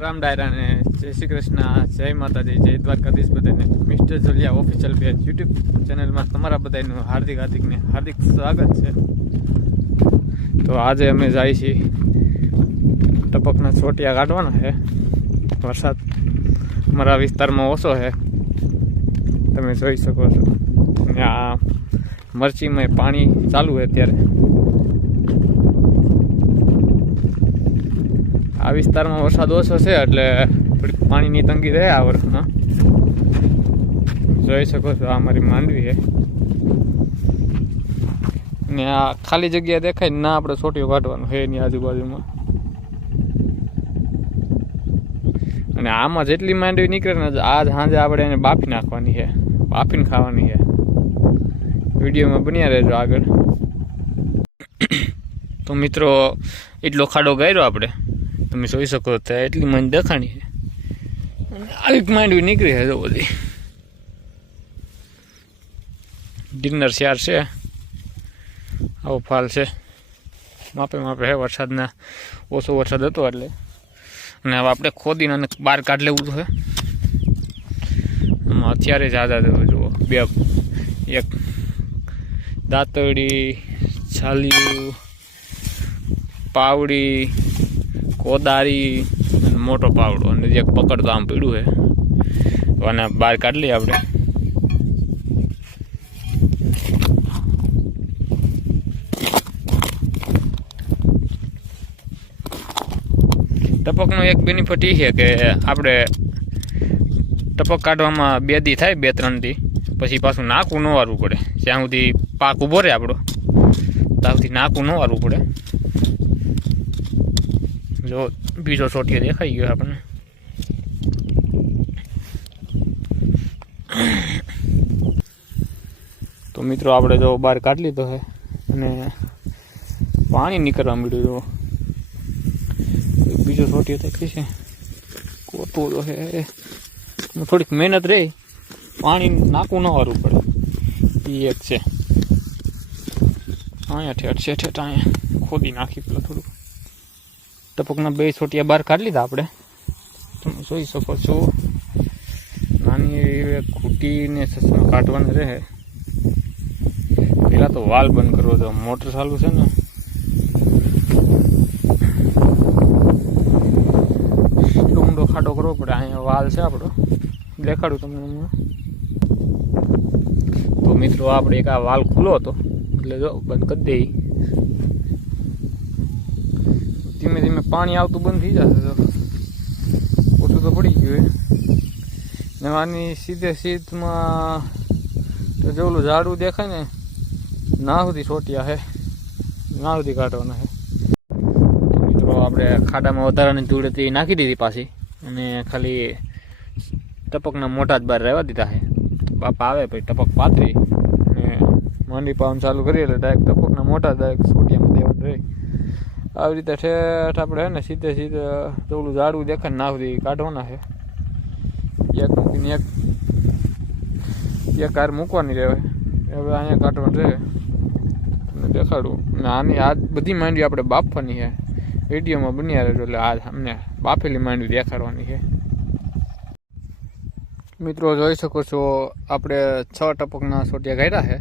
રામ ડાયરા ને જય શ્રી કૃષ્ણ, જય માતાજી, જય દ્વારકાધીશ બધાને. મિસ્ટર જોલિયા ઓફિશિયલ પેજ યુટ્યુબ ચેનલમાં તમારા બધાનું હાર્દિક સ્વાગત છે. તો આજે અમે જાય છીએ ટપકના છોટિયા કાઢવાના છે. વરસાદ અમારા વિસ્તારમાં ઓછો છે, તમે જોઈ શકો છો. આ મરચીમાં પાણી ચાલુ છે અત્યારે. આ વિસ્તારમાં વરસાદ ઓછો છે એટલે થોડીક પાણીની તંગી રહે આ વર્ષમાં. જોઈ શકો છો આ અમારી માંડવી છે ને આ ખાલી જગ્યા દેખાય ના આપણે છોટીઓ કાઢવાનું છે એની આજુબાજુમાં. અને આમાં જેટલી માંડવી નીકળે ને આજ સાંજે આપણે એને બાફી નાખવાની છે, બાફીને ખાવાની છે. વિડીયોમાં બન્યા રહેજો આગળ. તો મિત્રો એટલો ખાડો ગાર્યો આપણે, તમે જોઈ શકો તો એટલી માંડ દેખાણી છે. આવી માંડવી નીકળી છે તો બધી ડિનર શેર છે. આવો ફાલ છે, માપે માપે છે. વરસાદના ઓછો વરસાદ હતો એટલે. અને હવે આપણે ખોદીને અને બહાર કાઢી લેવું છે. આમાં અત્યારે જ આદા જુઓ, બે એક દાંતડી, છાલિયું, પાવડી, કોદારી, મોટો પાવડો અને જે પકડતો આમ પીડું છે અને બહાર કાઢી લઈએ આપણે. ટપકનો એક બેનિફિટ એ છે કે આપણે ટપક કાઢવામાં 2 દી થાય, 2-3 દી પછી પાછું નાકું ન વારવું પડે. જ્યાં સુધી પાક ઊભો રહે આપણો ત્યાં સુધી નાકું ન વારવું પડે. જો બીજો છોટીઓ દેખાઈ ગયો આપણને. તો મિત્રો આપણે જો બહાર કાઢી લીધો છે અને પાણી નીકળવા મળ્યું. બીજો છોટીઓ દેખાય છે, કોતું તો છે. થોડીક મહેનત રહી, પાણી નાકું ન વારવું પડે એ એક છે. અહીંયા ઠેઠ અહીંયા ખોદી નાખી પેલા થોડુંક. ટપકના 2 છોટિયા બહાર કાઢી લીધા આપણે, તમે જોઈ શકો છો. નાની ખૂટીને સસમાં કાઢવાને રહે. પેલા તો વાલ બંધ કરવો તો મોટર ચાલુ છે ને. ઊંડો ખાડો કરવો પડે. અહીંયા વાલ છે આપણો, દેખાડું તમને હમણાં. તો મિત્રો આપણે એક આ વાલ ખુલ્લો હતો એટલે જો બંધ કરી દઈએ. ધીમે ધીમે પાણી આવતું બંધ થઈ જશે તો ઓછું તો પડી ગયું. ને આની સીધમાં તો જેવલું ઝાડું દેખાય ને ના સુધી છોટિયા છે, ના સુધી કાઢવાના છે. મિત્રો આપણે ખાડામાં વધારાની ધૂળ હતી નાખી દીધી પાછી, અને ખાલી ટપકના મોટા જ બહાર રહેવા દીધા છે. બાપા આવે પછી ટપક પાથરી અને માંડી પાવાનું ચાલુ કરીએ એટલે ડાયરેક્ટ ટપકના મોટા ડાયરેક્ટ છોટિયામાં દેવાનું રહે. આવી રીતે ઠેઠ આપણે હે ને સીધે થોડું ઝાડું દેખાય ના સુધી કાઢવાના છે. એક મૂકીને એક કાર મૂકવાની રહે. હવે અહીંયા કાઢવાનું રહે તમને દેખાડું. અને આની આ બધી માંડવી આપણે બાફવાની છે. વિડીયોમાં બન્યા રહેજો એટલે આ અમને બાફેલી માંડવી દેખાડવાની છે. મિત્રો જોઈ શકો છો આપણે 6 ટપકના છોટિયા કાઢ્યા છે.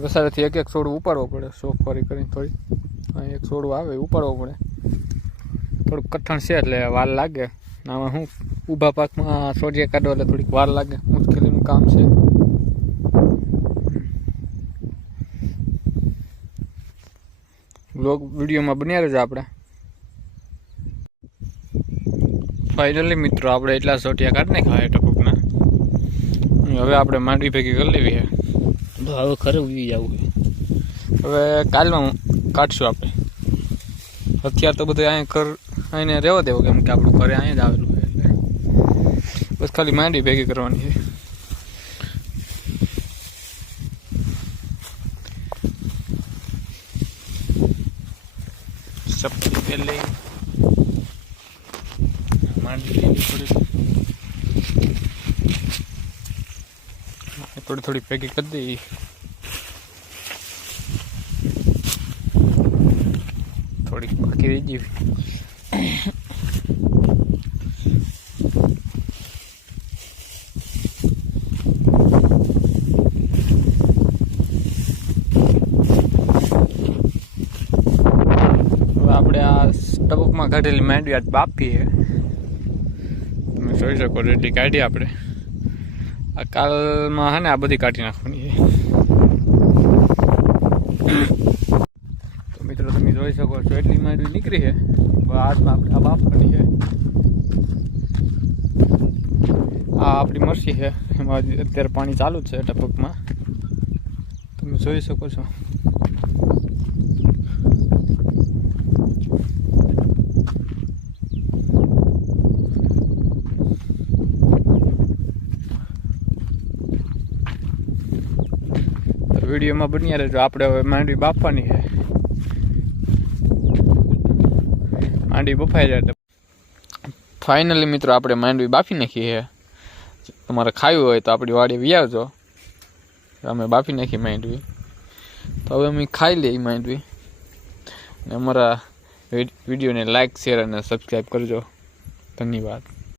વસારેથી એક છોડવું ઉપાડવો પડે, શોખવારી કરીને થોડી. એક છોડવું આવે ઉપાડવો પડે. થોડુંક કઠણ છે એટલે વાર લાગે. આમાં હું ઊભા પાકમાં છોડિયા કાઢવા એટલે થોડીક વાર લાગે, મુશ્કેલીનું કામ છે. બ્લોગ વિડીયોમાં બન્યા રહેજો આપણે. ફાઇનલી મિત્રો આપણે એટલા છોટિયા કાઢી નાખ્યા ટપકના. હવે આપણે માંડવી ભેગી કરી લેવી છે. તો હવે ખરે ઉગી જવું છે. હવે કાલમાં કાઢશું આપણે. અત્યારે તો બધું અહીંયા રહેવા દેવો, કેમ કે આપણું ઘરે અહીંયા જ આવેલું છે એટલે બસ ખાલી માંડવી ભેગી કરવાની છે. સપટી તેલ લઈ માંડવી થોડી ભેગી કરી દઈએ. થોડીક બાકી રહી ગઈ. ટપકમાં કાઢેલી માંડવી આજ બાફી છે. તમે જોઈ શકો રેડી કાઢી આપણે. આ કાલમાં હે ને આ બધી કાઢી નાખવાની છે. તો મિત્રો તમે જોઈ શકો છો એટલી માંડવી નીકળી છે. હાથમાં આપણે આ બાફવાની છે. આ આપણી મરસી છે, એમાં અત્યારે પાણી ચાલુ જ છે ટપકમાં. તમે જોઈ શકો છો. વિડીયોમાં બન્યા રહેજો. આપણે હવે માંડવી બાફવાની છે. માંડવી બફાઈ જાય ફાઇનલી મિત્રો આપણે માંડવી બાફી નાખી છે. તમારે ખાવી હોય તો આપણી વાડી વી આવજો. અમે બાફી નાખી માંડવી. તો હવે અમે ખાઈ લઈએ માંડવી. અને અમારા વિડીયોને લાઈક શેર અને સબસ્ક્રાઈબ કરજો. ધન્યવાદ.